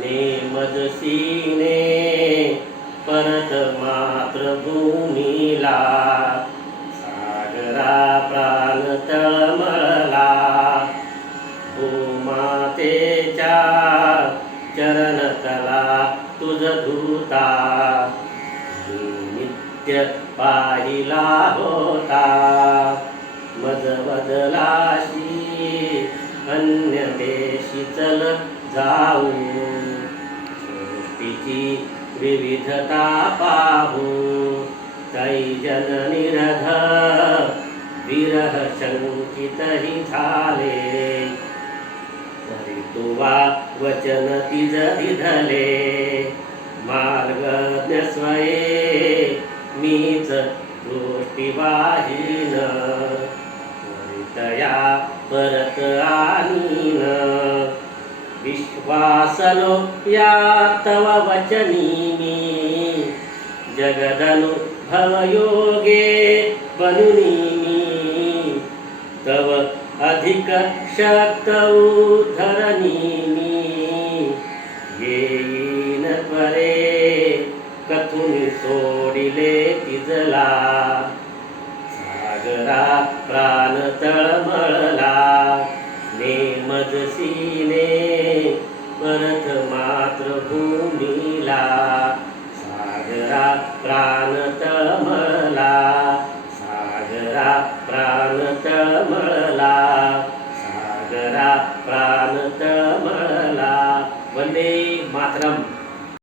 नेमजसीने परत मातृभूमीला सागरा प्राण तळमळला भूमातेच्या चरणतला तुझ धूता नित्य पाहिला होता मज बदलाशी अन्य देशी चल जाऊ सृष्टीची विविधता पाहू तै जननिरध विरह शंकितही झाले तरी तुवा वचन तिज दिधले मार्गज्ञ स्वये मीच दृष्टिवाहीन त्वरितया परत आणीन विश्वासलो या तव वचनी मी जगदनुभव योगे बनुनी मी तव अधिक शक्त उद्धरणी मी येईन परे कथुनी सोडिले तिजला सागरा प्राण तळमळला नेमजसीने परत मातृभूमीला सागरा प्राण तळमळला